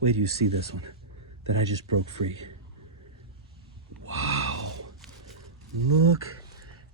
Wait till you see this one that I just broke free. Wow, look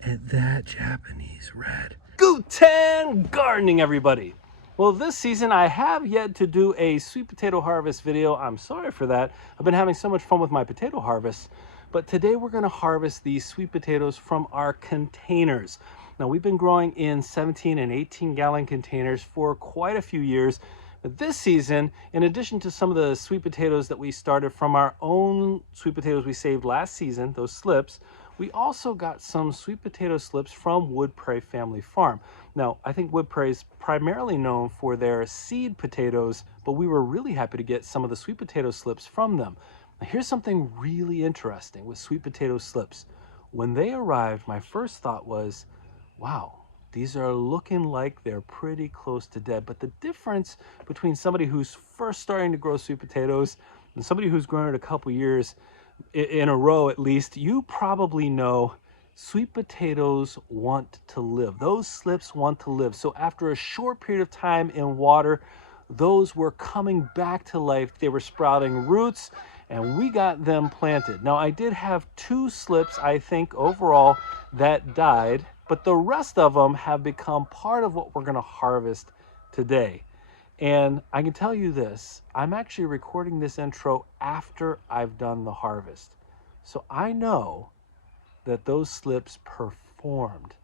at that Japanese red. Guten Gardening, everybody. Well, this season I have yet to do a sweet potato harvest video. I'm sorry for that. I've been having so much fun with my potato harvest. But today we're going to harvest these sweet potatoes from our containers. Now, we've been growing in 17 and 18 gallon containers for quite a few years. But this season, in addition to some of the sweet potatoes that we started from our own sweet potatoes we saved last season, those slips, we also got some sweet potato slips from Wood Prairie Family Farm. Now, I think Wood Prairie is primarily known for their seed potatoes, but we were really happy to get some of the sweet potato slips from them. Now, here's something really interesting with sweet potato slips. When they arrived, my first thought was, wow, these are looking like they're pretty close to dead. But the difference between somebody who's first starting to grow sweet potatoes and somebody who's grown it a couple years in a row at least, you probably know sweet potatoes want to live. Those slips want to live. So after a short period of time in water, those were coming back to life. They were sprouting roots and we got them planted. Now, I did have 2 slips, I think, overall that died, but the rest of them have become part of what we're going to harvest today. And I can tell you this, I'm actually recording this intro after I've done the harvest. So I know that those slips performed.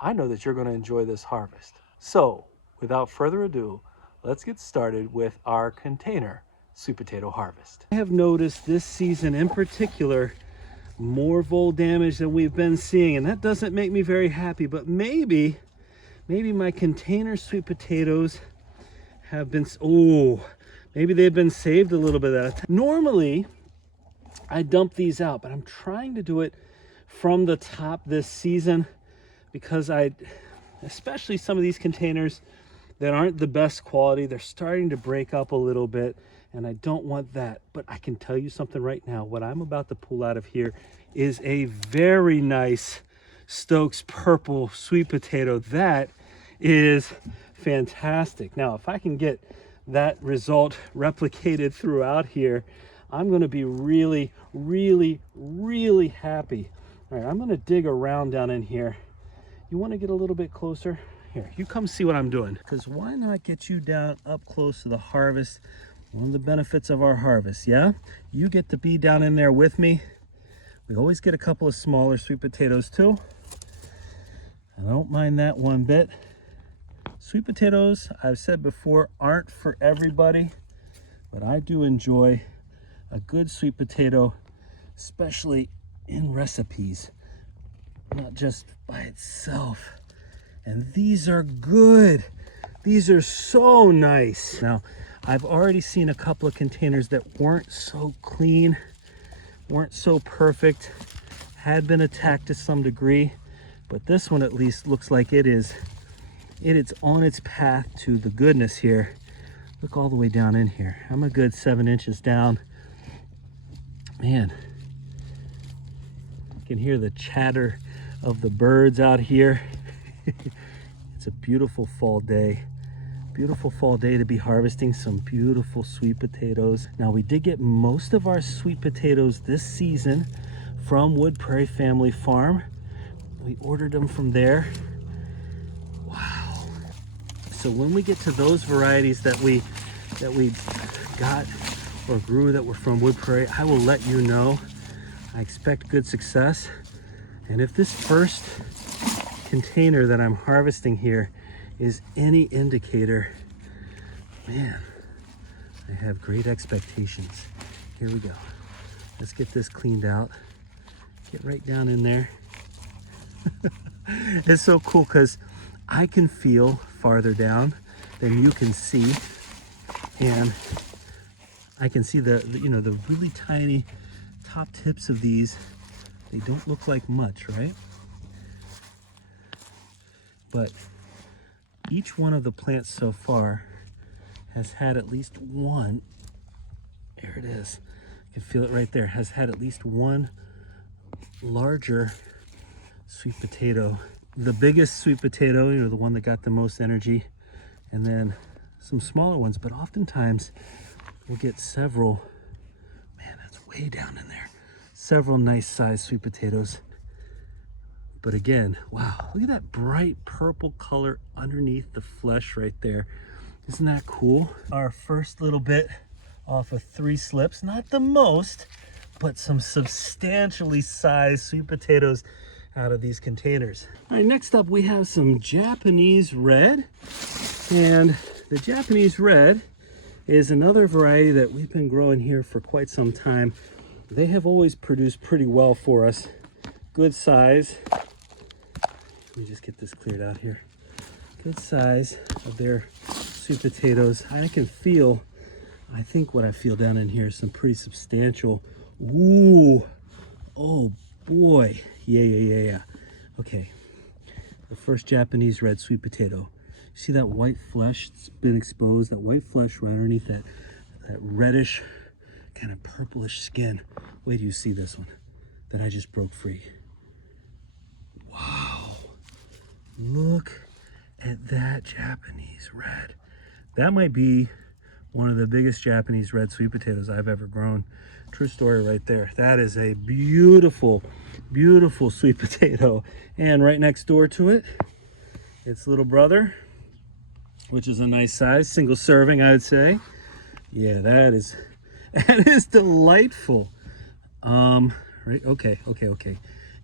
I know that you're going to enjoy this harvest. So without further ado, let's get started with our container sweet potato harvest. I have noticed this season in particular more vole damage than we've been seeing, and that doesn't make me very happy, but maybe my container sweet potatoes have been, maybe they've been saved a little bit of that. Normally I dump these out, but I'm trying to do it from the top this season because especially some of these containers that aren't the best quality, they're starting to break up a little bit, and I don't want that. But I can tell you something right now, what I'm about to pull out of here is a very nice Stokes purple sweet potato. That is fantastic. Now, if I can get that result replicated throughout here, I'm going to be really, really, really happy. All right, I'm going to dig around down in here. You want to get a little bit closer? Here, you come see what I'm doing, because why not get you down up close to the harvest? One of the benefits of our harvest, yeah? You get to be down in there with me. We always get a couple of smaller sweet potatoes too. I don't mind that one bit. Sweet potatoes, I've said before, aren't for everybody, but I do enjoy a good sweet potato, especially in recipes, not just by itself. And these are good. These are so nice. Now, I've already seen a couple of containers that weren't so clean, weren't so perfect, had been attacked to some degree, but this one at least looks like it is on its path to the goodness here. Look all the way down in here. I'm a good 7 inches down. Man, you can hear the chatter of the birds out here. It's a beautiful fall day. Beautiful fall day to be harvesting some beautiful sweet potatoes. Now, we did get most of our sweet potatoes this season from Wood Prairie Family Farm. We ordered them from there. Wow. So when we get to those varieties that we got or grew that were from Wood Prairie, I will let you know. I expect good success. And if this first container that I'm harvesting here is any indicator, man, I have great expectations. Here we go. Let's get this cleaned out. Get right down in there. It's so cool because I can feel farther down than you can see, and I can see the really tiny top tips of these. They don't look like much, right? But each one of the plants so far has had at least one, there it is, you can feel it right there, has had at least one larger sweet potato. The biggest sweet potato, the one that got the most energy, and then some smaller ones. But oftentimes we'll get several, man, that's way down in there, several nice sized sweet potatoes. But again, wow, look at that bright purple color underneath the flesh right there. Isn't that cool? Our first little bit off of 3 slips, not the most, but some substantially sized sweet potatoes out of these containers. All right, next up we have some Japanese red. And the Japanese red is another variety that we've been growing here for quite some time. They have always produced pretty well for us. Good size. Let me just get this cleared out here. Good size of their sweet potatoes. I can feel, I think what I feel down in here is some pretty substantial, ooh, oh boy, yeah. Okay, the first Japanese red sweet potato. See that white flesh that's been exposed, that white flesh right underneath that reddish, kind of purplish skin. Wait till you see this one that I just broke free. Wow, look at that Japanese red. That might be one of the biggest Japanese red sweet potatoes I've ever grown. True story right there. That is a beautiful, beautiful sweet potato. And right next door to it, its little brother, which is a nice size, single serving, I would say. Yeah, that is delightful. Right, okay.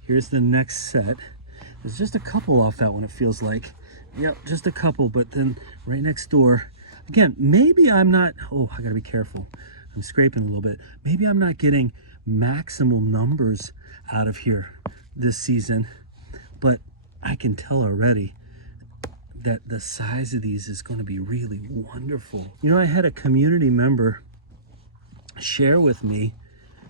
Here's the next set. There's just a couple off that one, it feels like. Yep, just a couple, but then right next door, again, maybe I'm not, oh, I gotta be careful. I'm scraping a little bit. Maybe I'm not getting maximal numbers out of here this season, but I can tell already that the size of these is going to be really wonderful. You know, I had a community member share with me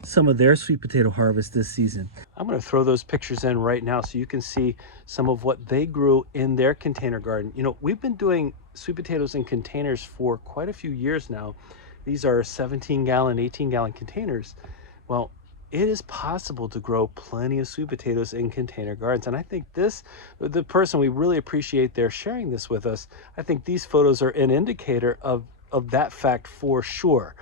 some of their sweet potato harvest this season. I'm going to throw those pictures in right now so you can see some of what they grew in their container garden. You know, we've been doing sweet potatoes in containers for quite a few years now. These are 17-gallon, 18-gallon containers. Well, it is possible to grow plenty of sweet potatoes in container gardens. And I think the person, we really appreciate their sharing this with us. I think these photos are an indicator of that fact for sure.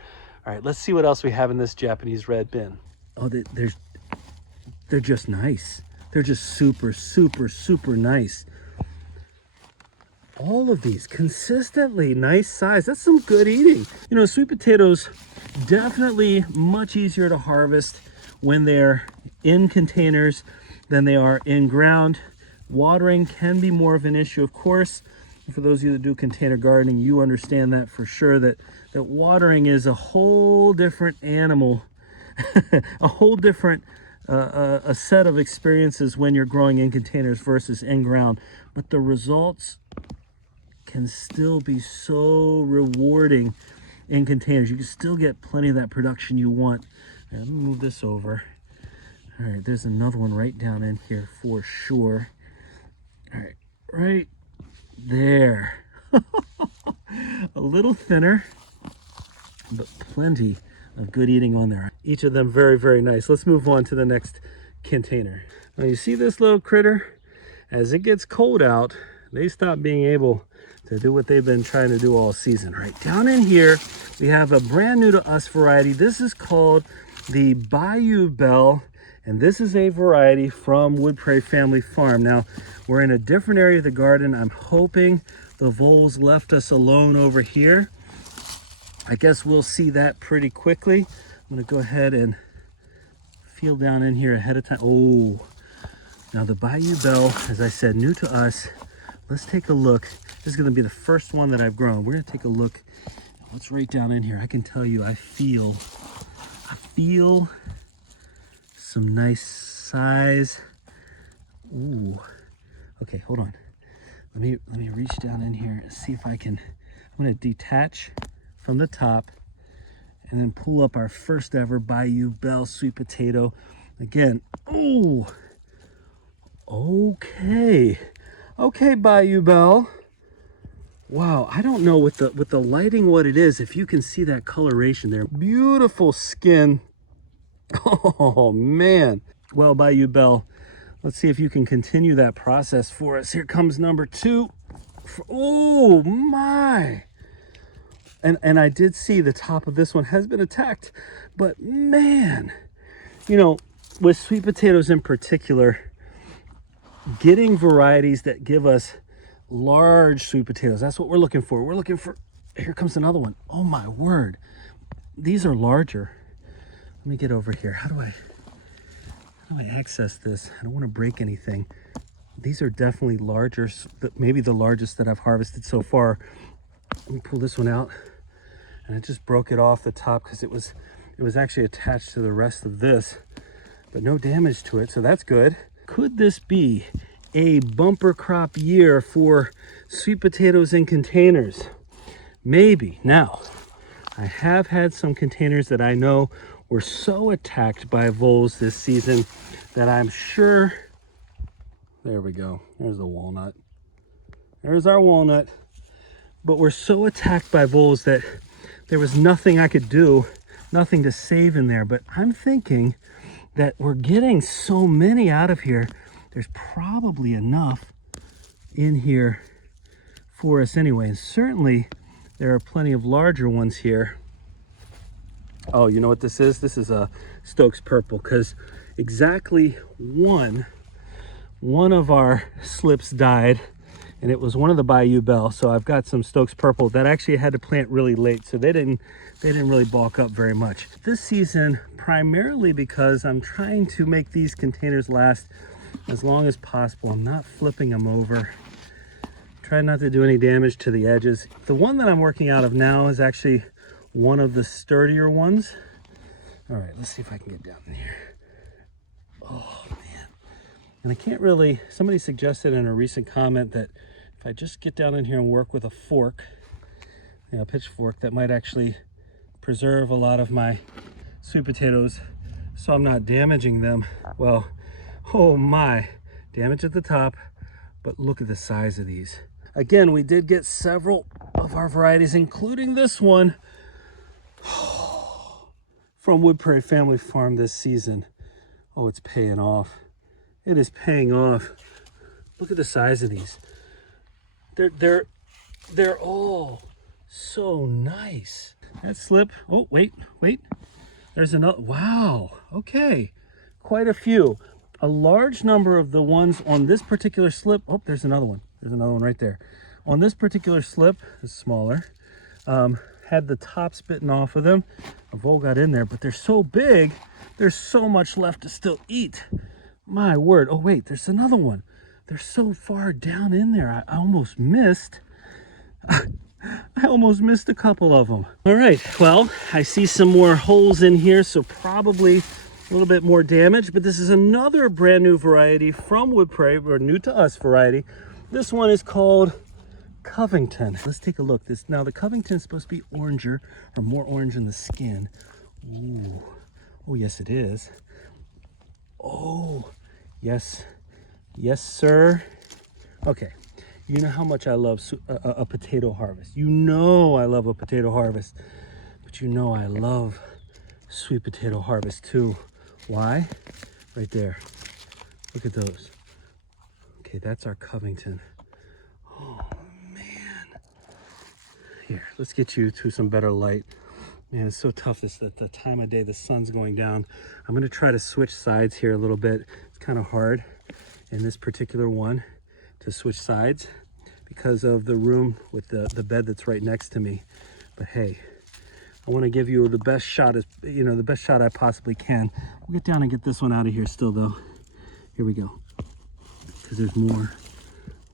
All right, let's see what else we have in this Japanese red bin. Oh, they're just nice. They're just super, super, super nice. All of these consistently nice size. That's some good eating. You know, sweet potatoes definitely much easier to harvest when they're in containers than they are in ground. Watering can be more of an issue, of course. For those of you that do container gardening, you understand that for sure, that watering is a whole different animal, a whole different a set of experiences when you're growing in containers versus in ground. But the results can still be so rewarding in containers. You can still get plenty of that production you want. Right, let me move this over. All right, there's another one right down in here for sure. All right, right there. A little thinner, but plenty of good eating on there. Each of them very, very nice. Let's move on to the next container. Now you see this little critter? As it gets cold out, they stop being able to do what they've been trying to do all season. Right down in here, we have a brand new to us variety. This is called the Bayou Belle, and this is a variety from Wood Prairie Family Farm. Now, we're in a different area of the garden. I'm hoping the voles left us alone over here. I guess we'll see that pretty quickly. I'm gonna go ahead and feel down in here ahead of time. Oh, now the Bayou Belle, as I said, new to us. Let's take a look. This is gonna be the first one that I've grown. We're gonna take a look at what's right down in here. I can tell you, I feel some nice size. Ooh, okay, hold on. Let me reach down in here and see if I can. I'm gonna detach from the top and then pull up our first ever Bayou Belle sweet potato. Again, oh, okay, Bayou Belle. Wow, I don't know with the lighting what it is, if you can see that coloration there. Beautiful skin. Oh man. Well, Bayou Belle, let's see if you can continue that process for us. Here comes number 2. Oh my. And I did see the top of this one has been attacked, but man, you know, with sweet potatoes in particular, getting varieties that give us large sweet potatoes, that's what we're looking for. We're looking for, here comes another one. Oh my word, these are larger. Let me get over here. How do I access this? I don't want to break anything. These are definitely larger, maybe the largest that I've harvested so far. Let me pull this one out, and I just broke it off the top because it was actually attached to the rest of this, but no damage to it, so that's good. Could this be a bumper crop year for sweet potatoes in containers? Maybe. Now, I have had some containers that I know were so attacked by voles this season that I'm sure, there we go, there's the walnut. There's our walnut. But we're so attacked by voles that there was nothing I could do, nothing to save in there. But I'm thinking that we're getting so many out of here, there's probably enough in here for us anyway. And certainly there are plenty of larger ones here. Oh, you know what this is? This is a Stokes Purple, because exactly one of our slips died, and it was one of the Bayou Bell. So I've got some Stokes Purple that actually had to plant really late, so they didn't really bulk up very much this season, primarily because I'm trying to make these containers last as long as possible. I'm not flipping them over. Try not to do any damage to the edges. The one that I'm working out of now is actually one of the sturdier ones. All right, let's see if I can get down in here. Oh man. And I can't really, somebody suggested in a recent comment that if I just get down in here and work with a fork, you know, a pitchfork, that might actually preserve a lot of my sweet potatoes so I'm not damaging them. Well, oh my, damage at the top, but look at the size of these. Again, we did get several of our varieties, including this one, from Wood Prairie Family Farm this season. Oh, it's paying off. It is paying off. Look at the size of these. They're all so nice. That slip. Oh, wait. There's another. Wow. Okay. Quite a few. A large number of the ones on this particular slip. Oh, there's another one. There's another one right there. On this particular slip, is smaller. Had the tops bitten off of them. A vole got in there, but they're so big, there's so much left to still eat. My word. Oh wait, there's another one. They're so far down in there. I almost missed. I almost missed a couple of them. All right, well, I see some more holes in here, so probably a little bit more damage, but this is another brand new variety from Wood Prairie, or new to us variety. This one is called Covington. Let's take a look. Now the Covington is supposed to be oranger, or more orange in the skin. Ooh. Oh yes, it is. Oh yes, sir. Okay, you know how much I love a potato harvest. You know I love a potato harvest, but you know I love sweet potato harvest too. Why? Right there. Look at those. Okay, that's our Covington. Oh man. Here, let's get you to some better light. Man, it's so tough this the time of day, the sun's going down. I'm gonna try to switch sides here a little bit. It's kind of hard in this particular one to switch sides because of the room with the bed that's right next to me. But hey, I want to give you the best shot, as you know, the best shot I possibly can. We'll get down and get this one out of here still though. Here we go. Because there's more.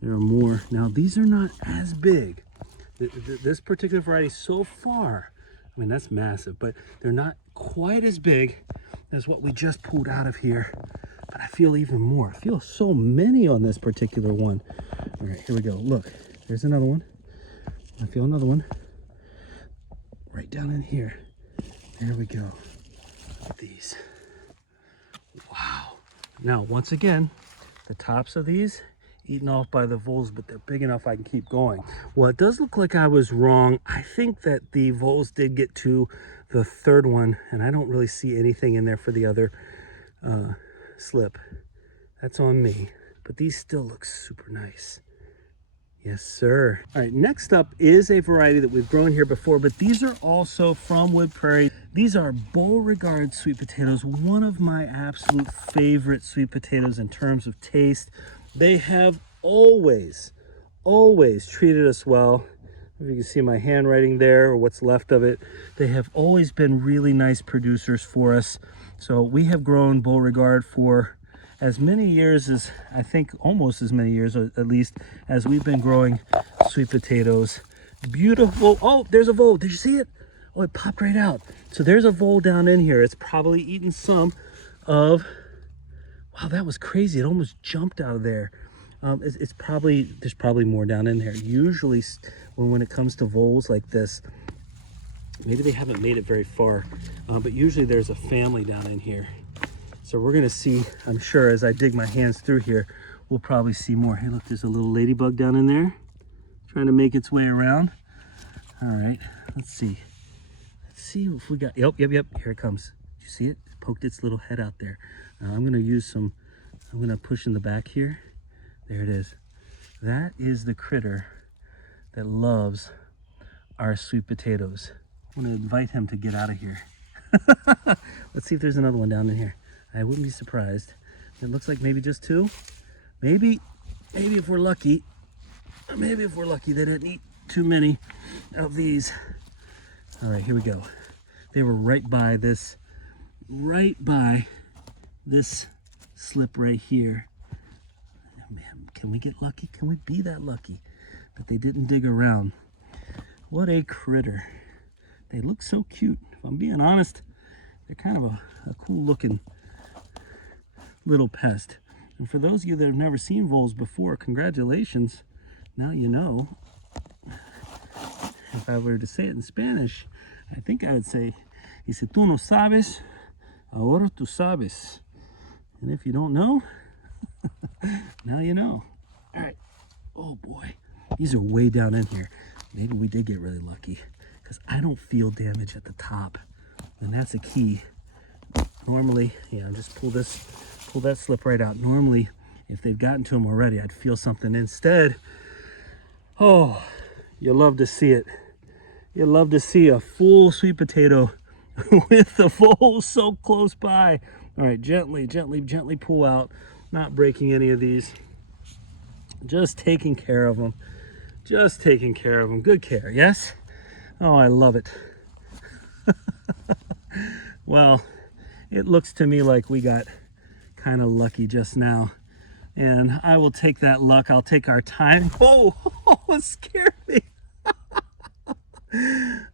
There are more. Now these are not as big. This particular variety so far, I mean, that's massive, but they're not quite as big as what we just pulled out of here. But I feel even more. I feel so many on this particular one. All right, here we go. Look, there's another one. I feel another one. Right down in here. There we go. Look at these. Wow. Now, once again, the tops of these eaten off by the voles, but they're big enough I can keep going. Well, it does look like I was wrong. I think that the voles did get to the third one, and I don't really see anything in there for the other slip. That's on me, but these still look super nice. Yes, sir. All right, next up is a variety that we've grown here before, but these are also from Wood Prairie. These are Beauregard sweet potatoes, one of my absolute favorite sweet potatoes in terms of taste. They have always treated us well. If you can see my handwriting there, or what's left of it, they have always been really nice producers for us. So we have grown Beauregard for as many years as, I think almost as many years at least, as we've been growing sweet potatoes. Beautiful. Oh, there's a vole. Did you see it? Oh, it popped right out. So there's a vole down in here. It's probably eaten some of, wow, that was crazy. It almost jumped out of there. It's probably, there's probably more down in there. Usually when it comes to voles like this, maybe they haven't made it very far, but usually there's a family down in here. So we're gonna see, I'm sure as I dig my hands through here, we'll probably see more. Hey, look, there's a little ladybug down in there trying to make its way around. All right, let's see. Let's see if we got, yep, here it comes. Did you see it? It poked its little head out there. Now I'm gonna use some, I'm gonna push in the back here. There it is. That is the critter that loves our sweet potatoes. I'm gonna invite him to get out of here. Let's see if there's another one down in here. I wouldn't be surprised. It looks like maybe just two. Maybe if we're lucky, they didn't eat too many of these. All right, here we go. They were right by this slip right here. Man, can we get lucky? Can we be that lucky that they didn't dig around? What a critter. They look so cute. If I'm being honest, they're kind of a cool looking little pest. And for those of you that have never seen voles before, congratulations. Now you know. If I were to say it in Spanish, I think I would say, y si tú no sabes, ahora tú sabes. And if you don't know, now you know. All right. Oh boy, these are way down in here. Maybe we did get really lucky because I don't feel damage at the top, and that's a key. Normally, yeah, just pull that slip right out. Normally, if they've gotten to them already, I'd feel something. Instead, oh, you love to see it. You love to see a full sweet potato with the vole so close by. All right, gently pull out, not breaking any of these. Just taking care of them. Good care, yes? Oh, I love it. Well, it looks to me like we got kind of lucky just now. And I will take that luck. I'll take our time. Oh, it scared me.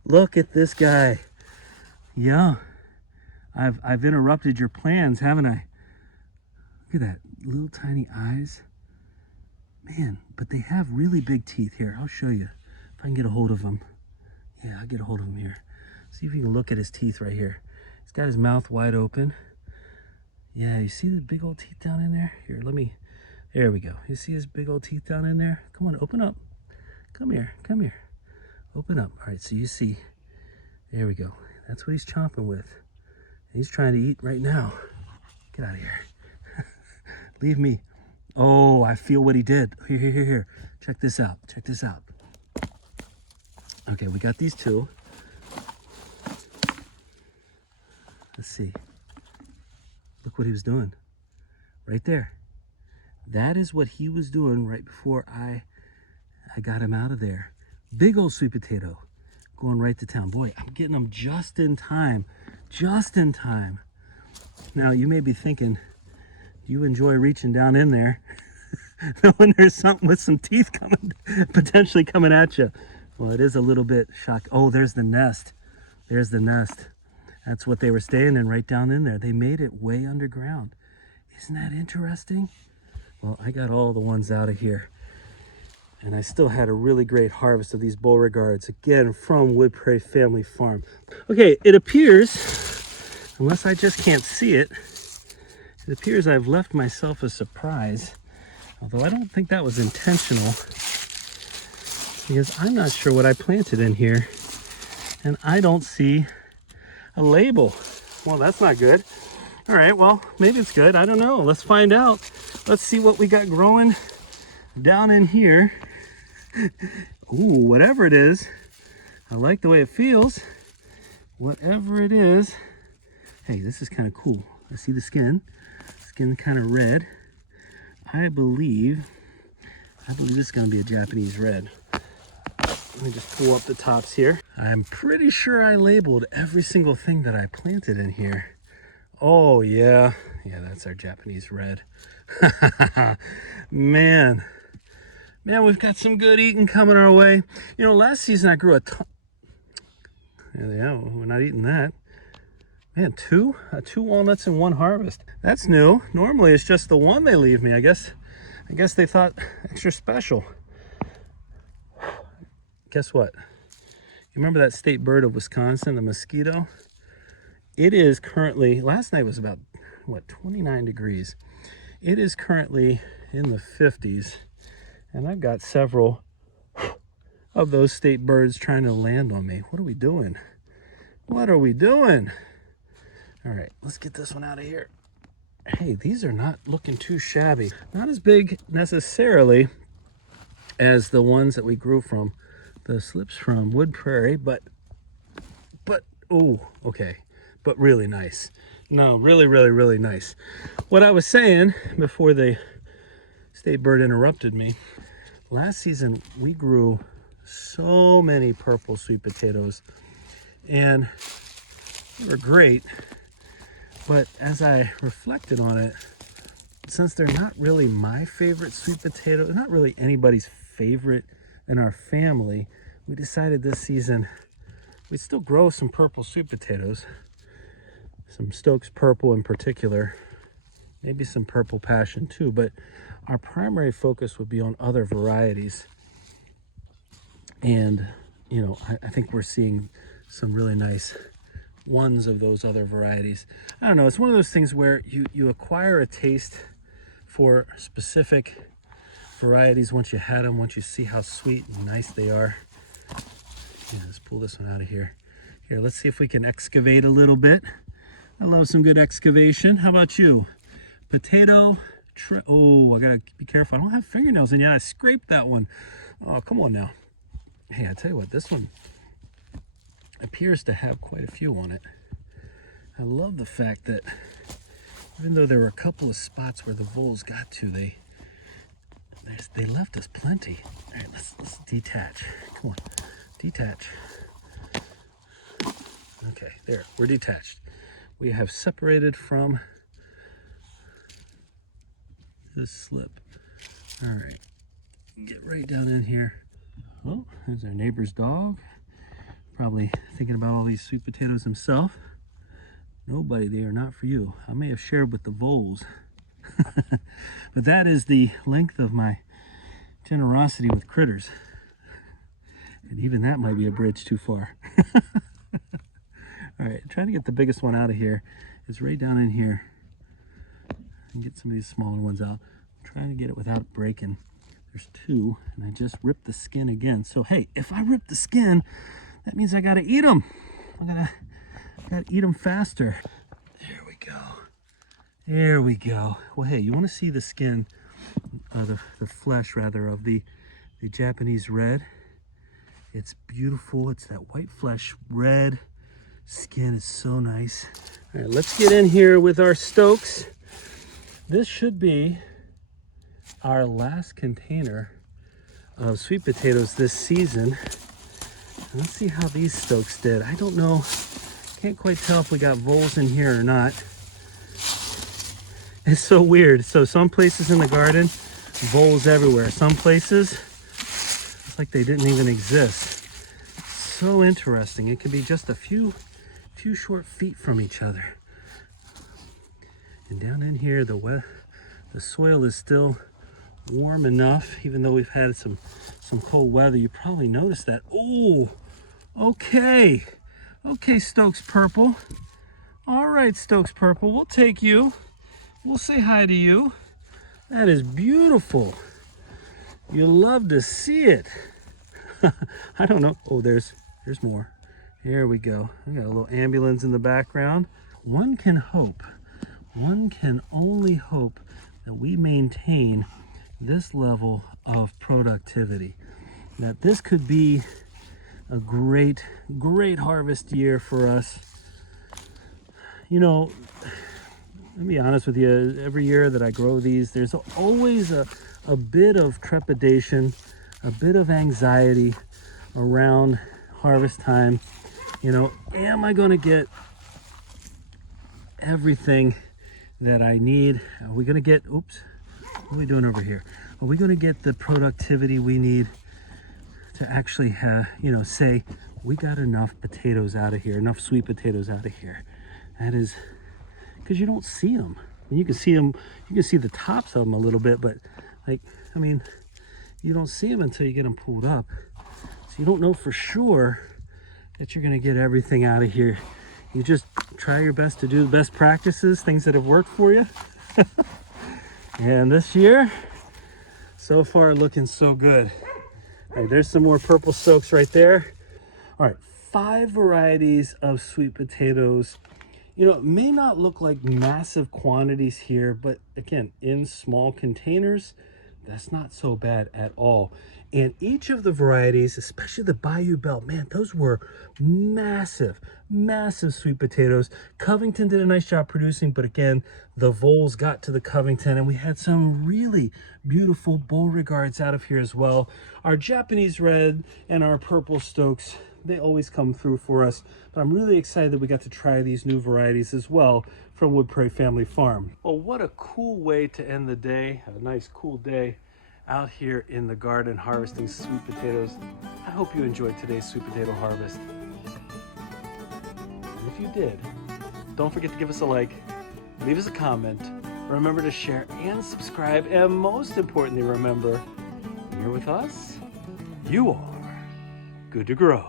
Look at this guy. Yeah, I've interrupted your plans, haven't I? Look at that, little tiny eyes. Man, but they have really big teeth. Here, I'll show you if I can get a hold of them. Yeah, I'll get a hold of him here. See if you can look at his teeth right here. He's got his mouth wide open. Yeah, you see the big old teeth down in there? Here, there we go. You see his big old teeth down in there? Come on, open up. Come here. Open up. All right, so you see, there we go. That's what he's chomping with. He's trying to eat right now. Get out of here. Leave me. Oh, I feel what he did. Here. Check this out. Okay, we got these two. Let's see. Look what he was doing. Right there. That is what he was doing right before I got him out of there. Big old sweet potato. Going right to town. Boy, I'm getting them just in time. Now, you may be thinking, do you enjoy reaching down in there when there's something with some teeth potentially coming at you? Well, it is a little bit shock. Oh, there's the nest. That's what they were staying in, right down in there. They made it way underground. Isn't that interesting? Well, I got all the ones out of here. And I still had a really great harvest of these Beauregards, again, from Wood Prairie Family Farm. Okay, it appears, unless I just can't see it, it appears I've left myself a surprise. Although I don't think that was intentional, because I'm not sure what I planted in here. And I don't see a label. Well, that's not good. All right, well, maybe it's good. I don't know. Let's find out. Let's see what we got growing down in here. Ooh, whatever it is, I like the way it feels. Whatever it is. Hey, this is kind of cool. I see the skin. Skin kind of red. I believe this is going to be a Japanese red. Let me just pull up the tops here. I'm pretty sure I labeled every single thing that I planted in here. Oh yeah, that's our Japanese red. Man, we've got some good eating coming our way. You know, last season I grew a ton. Yeah, we're not eating that. Man, two walnuts in one harvest. That's new. Normally it's just the one they leave me. I guess they thought extra special. Guess what? You remember that state bird of Wisconsin, the mosquito? It is currently, last night was about, what, 29 degrees. It is currently in the 50s, and I've got several of those state birds trying to land on me. What are we doing? What are we doing? All right, let's get this one out of here. Hey, these are not looking too shabby. Not as big necessarily as the ones that we grew from, the slips from Wood Prairie, but oh, okay, but really nice. No, really nice. What I was saying before the state bird interrupted me, last season we grew so many purple sweet potatoes, and they were great. But as I reflected on it, since they're not really my favorite sweet potato, not really anybody's favorite in our family, we decided this season we'd still grow some purple sweet potatoes, some Stokes Purple in particular, maybe some Purple Passion too, but our primary focus would be on other varieties. And, you know, I think we're seeing some really nice ones of those other varieties. I don't know, it's one of those things where you acquire a taste for specific varieties once you had them, once you see how sweet and nice they are. Yeah, let's pull this one out of here. Here, let's see if we can excavate a little bit. I love some good excavation. How about you? Potato, oh, I gotta be careful. I don't have fingernails in yet. I scraped that one. Oh, come on now. Hey, I tell you what, this one appears to have quite a few on it. I love the fact that even though there were a couple of spots where the voles got to, they left us plenty. All right, let's detach. Come on, detach. Okay, there, we're detached. We have separated from this slip. All right, get right down in here. Oh, there's our neighbor's dog. Probably thinking about all these sweet potatoes himself. Nobody, they are not for you. I may have shared with the voles. But that is the length of my generosity with critters. And even that might be a bridge too far. All right, trying to get the biggest one out of here. It's right down in here. And get some of these smaller ones out. I'm trying to get it without breaking. There's two, and I just ripped the skin again. So hey, if I rip the skin, that means I gotta eat them. I gotta eat them faster. There we go. There we go. Well, hey, you want to see the skin, the flesh rather, of the Japanese red? It's beautiful. It's that white flesh, red skin is so nice. All right, let's get in here with our Stokes. This should be our last container of sweet potatoes this season. Let's see how these Stokes did. I don't know, can't quite tell if we got voles in here or not. It's so weird. So some places in the garden, voles everywhere. Some places, it's like they didn't even exist. So interesting. It can be just a few short feet from each other. And down in here, the soil is still warm enough, even though we've had some cold weather. You probably noticed that. Oh, okay, Stokes Purple. All right, Stokes Purple, we'll take you. We'll say hi to you. That is beautiful. You'll love to see it. I don't know. Oh, there's more. Here we go. We got a little ambulance in the background. One can hope, one can only hope that we maintain this level of productivity. that this could be a great harvest year for us. You know, let me be honest with you, every year that I grow these, there's always a bit of trepidation, a bit of anxiety around harvest time. You know, am I going to get everything that I need? Are we going to get, oops, what are we doing over here? Are we going to get the productivity we need to actually, you know, say, we got enough potatoes out of here, enough sweet potatoes out of here? That is, because you don't see them. And you can see them, you can see the tops of them a little bit, but like, I mean, you don't see them until you get them pulled up. So you don't know for sure that you're going to get everything out of here. You just try your best to do the best practices, things that have worked for you. And this year, so far looking so good. All right, there's some more purple soaks right there. All right, 5 varieties of sweet potatoes. You know, it may not look like massive quantities here, but again, in small containers, that's not so bad at all. And each of the varieties, especially the Bayou Belt, man, those were massive sweet potatoes. Covington did a nice job producing, but again, the voles got to the Covington, and we had some really beautiful Beauregards out of here as well. Our Japanese red and our purple Stokes, they always come through for us, but I'm really excited that we got to try these new varieties as well from Wood Prairie Family Farm. Well, what a cool way to end the day, a nice cool day out here in the garden harvesting sweet potatoes. I hope you enjoyed today's sweet potato harvest. And if you did, don't forget to give us a like, leave us a comment, remember to share and subscribe, and most importantly, remember, when you're with us, you are good to grow.